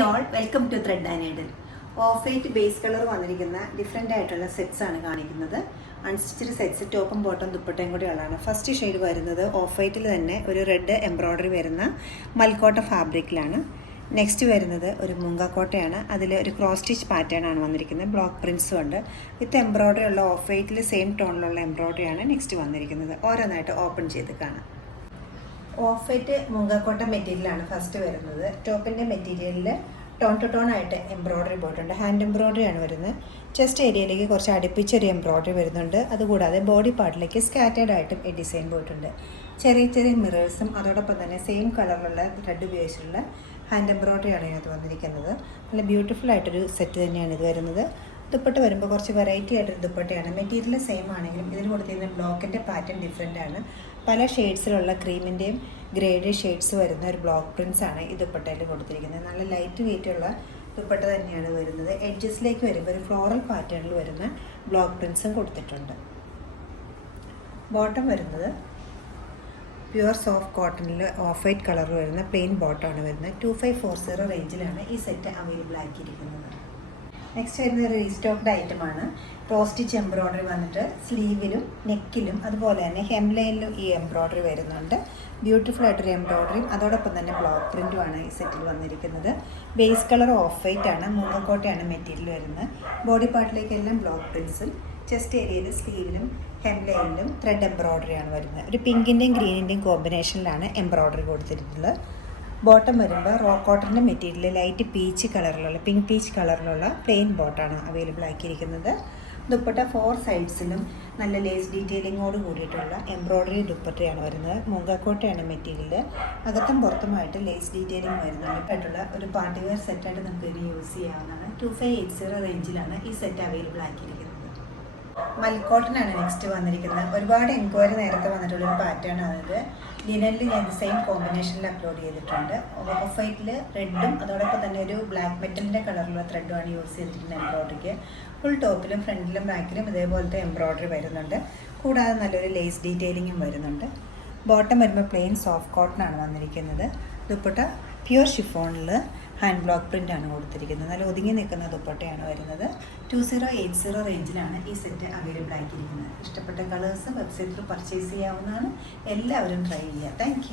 Hi all, welcome to thread and needle. Off white base colour വന്നിരിക്കുന്ന different ആയിട്ടുള്ള sets ആണ് കാണിക്കുന്നത്. Unstitched sets ടോപ്പും ബോട്ടം ദുപ്പട്ടയും കൂടി ഉള്ളതാണ്. ഫസ്റ്റ് ഷെയ്ഡ് വരുന്നത് ഓഫ് വൈറ്റിൽ തന്നെ ഒരു റെഡ് എംബ്രോയ്ഡറി വരുന്ന മൽക്കോട്ട ഫാബ്രിക്കിലാണ്. നെക്സ്റ്റ് വരുന്നത് ഒരു മുങ്കക്കോട്ടയാണ്. അതിൽ ഒരു ക്രോസ് സ്റ്റിച്ച് പാറ്റേൺ ആണ് വന്നിരിക്കുന്നത്. ബ്ലോക്ക് പ്രിൻസും ഉണ്ട്. വിത്ത് എംബ്രോയ്ഡറി ഉള്ള ഓഫ് വൈറ്റിൽ സെയിം ടോണിലുള്ള എംബ്രോയ്ഡറിയാണ് നെക്സ്റ്റ് വന്നിരിക്കുന്നത്. ഓരോന്നായിട്ട് ഓപ്പൺ ചെയ്ത് കാണാം. ഓഫ് വൈറ്റ് മുങ്കക്കോട്ട മെറ്റീരിയലാണ് ഫസ്റ്റ് വരുന്നത്. ടോപ്പിൻ്റെ മെറ്റീരിയലിൽ ടോൺ ടു ടോൺ ആയിട്ട് എംബ്രോയ്ഡറി പോയിട്ടുണ്ട്. ഹാൻഡ് എംബ്രോയ്ഡറി ആണ് വരുന്നത്. ചെസ്റ്റ് ഏരിയയിലേക്ക് കുറച്ച് അടുപ്പിച്ചൊരു എംബ്രോയ്ഡറി വരുന്നുണ്ട്. അതുകൂടാതെ ബോഡി പാർട്ടിലേക്ക് സ്കാറ്റേഡ് ആയിട്ടും ഈ ഡിസൈൻ പോയിട്ടുണ്ട്. ചെറിയ ചെറിയ മിറേഴ്സും അതോടൊപ്പം തന്നെ സെയിം കളറിലുള്ള ത്രെഡ് ഉപയോഗിച്ചുള്ള ഹാൻഡ് എംബ്രോയ്ഡറി ആണ് ഇതിനകത്ത് വന്നിരിക്കുന്നത്. നല്ല ബ്യൂട്ടിഫുൾ ആയിട്ടൊരു സെറ്റ് തന്നെയാണ് ഇത് വരുന്നത്. ദുപ്പട്ട വരുമ്പോൾ കുറച്ച് വെറൈറ്റി ആയിട്ടൊരു ദുപ്പട്ടയാണ്. മെറ്റീരിയൽ സെയിം ആണെങ്കിലും ഇതിന് കൊടുത്തിരുന്ന ബ്ലോക്കിൻ്റെ പാറ്റേൺ ഡിഫറെൻ്റ് ആണ്. പല ഷെയ്ഡ്സിലുള്ള ക്രീമിൻ്റെയും ഗ്രേഡ് ഷെയ്ഡ്സ് വരുന്ന ഒരു ബ്ലോക്ക് പ്രിൻസ് ആണ് ഈ ദുപ്പട്ടയിൽ കൊടുത്തിരിക്കുന്നത്. നല്ല ലൈറ്റ് വെയിറ്റ് ഉള്ള ദുപ്പട്ട തന്നെയാണ് വരുന്നത്. എഡ്ജസിലേക്ക് വരുമ്പോൾ ഒരു ഫ്ലോറൽ പാറ്റേണിൽ വരുന്ന ബ്ലോക്ക് പ്രിൻസും കൊടുത്തിട്ടുണ്ട്. ബോട്ടം വരുന്നത് പ്യുവർ സോഫ്റ്റ് കോട്ടണിൽ ഓഫ് വൈറ്റ് കളർ വരുന്ന പ്ലെയിൻ ബോട്ടമാണ് വരുന്നത്. 2540 റേഞ്ചിലാണ് ഈ സെറ്റ് അവൈലബിൾ ആക്കിയിരിക്കുന്നത്. നെക്സ്റ്റ് വരുന്നത് ഒരു റീസ്റ്റോക്ഡ് ഐറ്റമാണ്. ക്രോസ് സ്റ്റിച്ച് എംബ്രോയ്ഡറി വന്നിട്ട് സ്ലീവിലും നെക്കിലും അതുപോലെ തന്നെ ഹെംലൈനിലും ഈ എംബ്രോയ്ഡറി വരുന്നുണ്ട്. ബ്യൂട്ടിഫുൾ ആയിട്ടൊരു എംബ്രോയ്ഡറിയും അതോടൊപ്പം തന്നെ ബ്ലോക്ക് പ്രിൻറ്റുമാണ് ഈ സെറ്റിൽ വന്നിരിക്കുന്നത്. ബേസ് കളർ ഓഫ് വൈറ്റ് ആണ്. മുങ്കക്കോട്ടയാണ് മെറ്റീരിയൽ വരുന്നത്. ബോഡി പാർട്ടിലേക്കെല്ലാം ബ്ലോക്ക് പ്രിൻസും ചെസ്റ്റ് ഏരിയയിൽ സ്ലീവിലും ഹെംലൈനിലും ത്രെഡ് എംബ്രോയ്ഡറി ആണ് വരുന്നത്. ഒരു പിങ്കിൻ്റെയും ഗ്രീനിൻ്റെയും കോമ്പിനേഷനിലാണ് എംബ്രോയ്ഡറി കൊടുത്തിട്ടുള്ളത്. ബോട്ടം വരുമ്പോൾ റോ കോട്ടൻ്റെ മെറ്റീരിയൽ ലൈറ്റ് പീച്ച് കളറിലുള്ള പിങ്ക് പീച്ച് കളറിലുള്ള പ്ലെയിൻ ബോട്ടാണ് അവൈലബിൾ ആക്കിയിരിക്കുന്നത്. ദുപ്പട്ട 4 സൈഡ്സിലും നല്ല ലേസ് ഡീറ്റെയിലിങ്ങോട് കൂടിയിട്ടുള്ള എംബ്രോയ്ഡറി ദുപ്പട്ടയാണ് വരുന്നത്. മുങ്കക്കോട്ടയാണ് മെറ്റീരിയൽ. അകത്തും പുറത്തുമായിട്ട് ലേസ് ഡീറ്റെയിലിംഗ് വരുന്നുണ്ട്. ആയിട്ടുള്ള ഒരു പാർട്ടി വെയർ സെറ്റായിട്ട് നമുക്ക് ഇത് യൂസ് ചെയ്യാവുന്നതാണ്. 2580 റേഞ്ചിലാണ് ഈ സെറ്റ് അവൈലബിൾ ആക്കിയിരിക്കുന്നത്. മൽക്കോട്ടനാണ് നെക്സ്റ്റ് വന്നിരിക്കുന്നത്. ഒരുപാട് എൻക്വയറി നേരത്തെ വന്നിട്ടുള്ളൊരു പാറ്റേൺ ആണിത്. ലിനനിൽ ഞാൻ സെയിം കോമ്പിനേഷനിൽ അപ്ലോഡ് ചെയ്തിട്ടുണ്ട്. ഓഫ് വൈറ്റിൽ റെഡും അതോടൊപ്പം തന്നെ ഒരു ബ്ലാക്ക് മെറ്റലിൻ്റെ കളറിലുള്ള ത്രെഡുമാണ് യൂസ് ചെയ്തിരിക്കുന്നത് എംബ്രോയ്ഡറിക്ക്. ഫുൾ ടോപ്പിലും ഫ്രണ്ടിലും ബാക്കിലും ഇതേപോലത്തെ എംബ്രോയ്ഡറി വരുന്നുണ്ട്. കൂടാതെ നല്ലൊരു ലേസ് ഡീറ്റെയിലിങ്ങും വരുന്നുണ്ട്. ബോട്ടം വരുമ്പോൾ പ്ലെയിൻ സോഫ്റ്റ് കോട്ടൺ ആണ് വന്നിരിക്കുന്നത്. ദുപ്പട്ട പ്യുവർ ഷിഫോണിൽ ഹാൻഡ് ബ്ലോക്ക് പ്രിൻ്റ് ആണ് കൊടുത്തിരിക്കുന്നത്. നല്ല ഒതുങ്ങി നിൽക്കുന്ന ദുപ്പട്ടയാണ് വരുന്നത്. 2080 റേഞ്ചിലാണ് ഈ സെറ്റ് അവൈലബിൾ ആക്കിയിരിക്കുന്നത്. ഇഷ്ടപ്പെട്ട കളേഴ്സ് വെബ്സൈറ്റിൽ പർച്ചേസ് ചെയ്യാവുന്നതാണ്. എല്ലാവരും ട്രൈ ചെയ്യുക. താങ്ക്